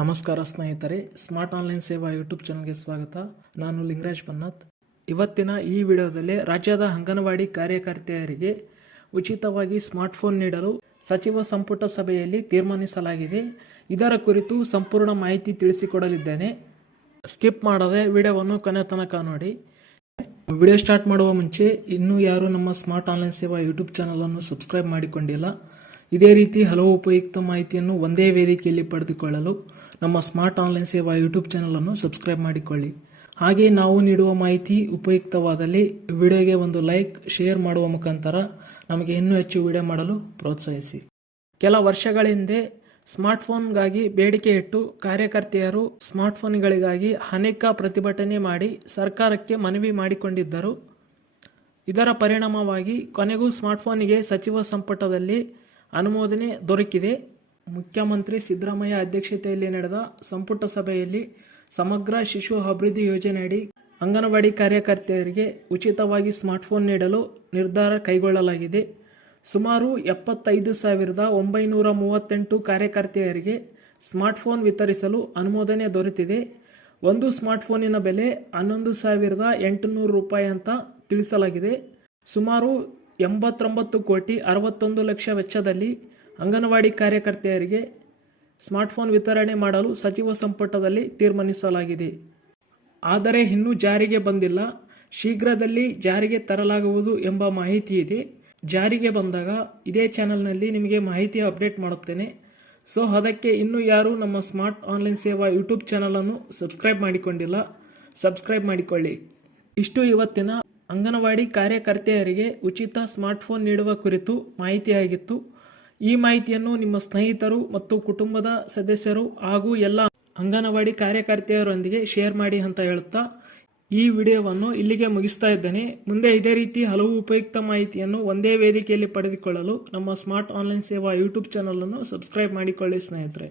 ನಮಸ್ಕಾರ ಸ್ನೇಹಿತರೆ smart online Seva YouTube ಚಾನಲ್ಗೆ ಸ್ವಾಗತ. ನಾನು ಲಿಂಗರಾಜ್ ಬನ್ನತ್ ಇವತ್ತಿನ ಈ ವಿಡಿಯೋದಲ್ಲಿ ರಾಜ್ಯದ ಅಂಗನವಾಡಿ ಕಾರ್ಯಕರ್ತೆಯರಿಗೆ ಉಚಿತವಾಗಿ ಸ್ಮಾರ್ಟ್ಫೋನ್ ನೀಡಲು ಸಚಿವ ಸಂಪುಟ ಸಭೆಯಲ್ಲಿ ತೀರ್ಮಾನಿಸಲಾಗಿದೆ. ಇದರ ಕುರಿತು ಸಂಪೂರ್ಣ ಮಾಹಿತಿ ತಿಳಿಸಿಕೊಡಲಿದ್ದೇನೆ. ಸ್ಕಿಪ್ ಮಾಡದೆ ವಿಡಿಯೋವನ್ನು ಕೊನೆ ತನಕ ನೋಡಿ. ವಿಡಿಯೋ ಸ್ಟಾರ್ಟ್ ಮಾಡುವ ಮುಂಚೆ, ಇನ್ನೂ ಯಾರು ನಮ್ಮ ಸ್ಮಾರ್ಟ್ ಆನ್ಲೈನ್ ಸೇವಾ ಯೂಟ್ಯೂಬ್ ಚಾನಲನ್ನು ಸಬ್ಸ್ಕ್ರೈಬ್ ಮಾಡಿಕೊಂಡಿಲ್ಲ ಇದೇ ರೀತಿ ಹಲವು ಉಪಯುಕ್ತ ಮಾಹಿತಿಯನ್ನು ಒಂದೇ ವೇದಿಕೆಯಲ್ಲಿ ಪಡೆದುಕೊಳ್ಳಲು ನಮ್ಮ ಸ್ಮಾರ್ಟ್ ಆನ್ಲೈನ್ ಸೇವಾ ಯೂಟ್ಯೂಬ್ ಚಾನಲನ್ನು ಸಬ್ಸ್ಕ್ರೈಬ್ ಮಾಡಿಕೊಳ್ಳಿ. ಹಾಗೆ ನಾವು ನೀಡುವ ಮಾಹಿತಿ ಉಪಯುಕ್ತವಾದಲ್ಲಿ ವಿಡಿಯೋಗೆ ಒಂದು ಲೈಕ್, ಶೇರ್ ಮಾಡುವ ಮುಖಾಂತರ ನಮಗೆ ಇನ್ನೂ ಹೆಚ್ಚು ವಿಡಿಯೋ ಮಾಡಲು ಪ್ರೋತ್ಸಾಹಿಸಿ. ಕೆಲ ವರ್ಷಗಳ ಹಿಂದೆ ಸ್ಮಾರ್ಟ್ಫೋನ್ಗಾಗಿ ಬೇಡಿಕೆ ಇಟ್ಟು ಕಾರ್ಯಕರ್ತೆಯರು ಸ್ಮಾರ್ಟ್ಫೋನ್ಗಳಿಗಾಗಿ ಅನೇಕ ಪ್ರತಿಭಟನೆ ಮಾಡಿ ಸರ್ಕಾರಕ್ಕೆ ಮನವಿ ಮಾಡಿಕೊಂಡಿದ್ದರು. ಇದರ ಪರಿಣಾಮವಾಗಿ ಕೊನೆಗೂ ಸ್ಮಾರ್ಟ್ಫೋನಿಗೆ ಸಚಿವ ಸಂಪುಟದಲ್ಲಿ ಅನುಮೋದನೆ ದೊರಕಿದೆ. ಮುಖ್ಯಮಂತ್ರಿ ಸಿದ್ದರಾಮಯ್ಯ ಅಧ್ಯಕ್ಷತೆಯಲ್ಲಿ ನಡೆದ ಸಂಪುಟ ಸಭೆಯಲ್ಲಿ ಸಮಗ್ರ ಶಿಶು ಅಭಿವೃದ್ಧಿ ಯೋಜನೆಯಡಿ ಅಂಗನವಾಡಿ ಕಾರ್ಯಕರ್ತೆಯರಿಗೆ ಉಚಿತವಾಗಿ ಸ್ಮಾರ್ಟ್ಫೋನ್ ನೀಡಲು ನಿರ್ಧಾರ ಕೈಗೊಳ್ಳಲಾಗಿದೆ. ಸುಮಾರು ಎಪ್ಪತ್ತೈದು ಸಾವಿರದ ಒಂಬೈನೂರ ಮೂವತ್ತೆಂಟು ಕಾರ್ಯಕರ್ತೆಯರಿಗೆ ಸ್ಮಾರ್ಟ್ಫೋನ್ ವಿತರಿಸಲು ಅನುಮೋದನೆ ದೊರೆತಿದೆ. ಒಂದು ಸ್ಮಾರ್ಟ್ಫೋನಿನ ಬೆಲೆ ಹನ್ನೊಂದು ಸಾವಿರದ ಎಂಟುನೂರು ರೂಪಾಯಿ ಅಂತ ತಿಳಿಸಲಾಗಿದೆ. ಸುಮಾರು ಎಂಬತ್ತೊಂಬತ್ತು ಕೋಟಿ ಅರವತ್ತೊಂದು ಲಕ್ಷ ವೆಚ್ಚದಲ್ಲಿ ಅಂಗನವಾಡಿ ಕಾರ್ಯಕರ್ತೆಯರಿಗೆ ಸ್ಮಾರ್ಟ್ಫೋನ್ ವಿತರಣೆ ಮಾಡಲು ಸಚಿವ ಸಂಪುಟದಲ್ಲಿ ತೀರ್ಮಾನಿಸಲಾಗಿದೆ. ಆದರೆ ಇನ್ನೂ ಜಾರಿಗೆ ಬಂದಿಲ್ಲ. ಶೀಘ್ರದಲ್ಲಿ ಜಾರಿಗೆ ತರಲಾಗುವುದು ಎಂಬ ಮಾಹಿತಿ ಇದೆ. ಜಾರಿಗೆ ಬಂದಾಗ ಇದೇ ಚಾನಲ್ನಲ್ಲಿ ನಿಮಗೆ ಮಾಹಿತಿ ಅಪ್ಡೇಟ್ ಮಾಡುತ್ತೇನೆ. ಸೊ, ಅದಕ್ಕೆ ಇನ್ನೂ ಯಾರು ನಮ್ಮ ಸ್ಮಾರ್ಟ್ ಆನ್ಲೈನ್ ಸೇವಾ ಯೂಟ್ಯೂಬ್ ಚಾನಲನ್ನು ಸಬ್ಸ್ಕ್ರೈಬ್ ಮಾಡಿಕೊಂಡಿಲ್ಲ. ಸಬ್ಸ್ಕ್ರೈಬ್ ಮಾಡಿಕೊಳ್ಳಿ. ಇಷ್ಟು ಇವತ್ತಿನ ಅಂಗನವಾಡಿ ಕಾರ್ಯಕರ್ತೆಯರಿಗೆ ಉಚಿತ ಸ್ಮಾರ್ಟ್ಫೋನ್ ನೀಡುವ ಕುರಿತು ಮಾಹಿತಿಯಾಗಿತ್ತು. ಈ ಮಾಹಿತಿಯನ್ನು ನಿಮ್ಮ ಸ್ನೇಹಿತರು ಮತ್ತು ಕುಟುಂಬದ ಸದಸ್ಯರು ಹಾಗೂ ಎಲ್ಲ ಅಂಗನವಾಡಿ ಕಾರ್ಯಕರ್ತೆಯರೊಂದಿಗೆ ಶೇರ್ ಮಾಡಿ ಅಂತ ಹೇಳುತ್ತಾ ಈ ವಿಡಿಯೋವನ್ನು ಇಲ್ಲಿಗೆ ಮುಗಿಸ್ತಾ ಇದ್ದೇನೆ. ಮುಂದೆ ಇದೇ ರೀತಿ ಹಲವು ಉಪಯುಕ್ತ ಮಾಹಿತಿಯನ್ನು ಒಂದೇ ವೇದಿಕೆಯಲ್ಲಿ ಪಡೆದುಕೊಳ್ಳಲು ನಮ್ಮ ಸ್ಮಾರ್ಟ್ ಆನ್ಲೈನ್ ಸೇವಾ ಯೂಟ್ಯೂಬ್ ಚಾನಲನ್ನು ಸಬ್ಸ್ಕ್ರೈಬ್ ಮಾಡಿಕೊಳ್ಳಿ ಸ್ನೇಹಿತರೆ.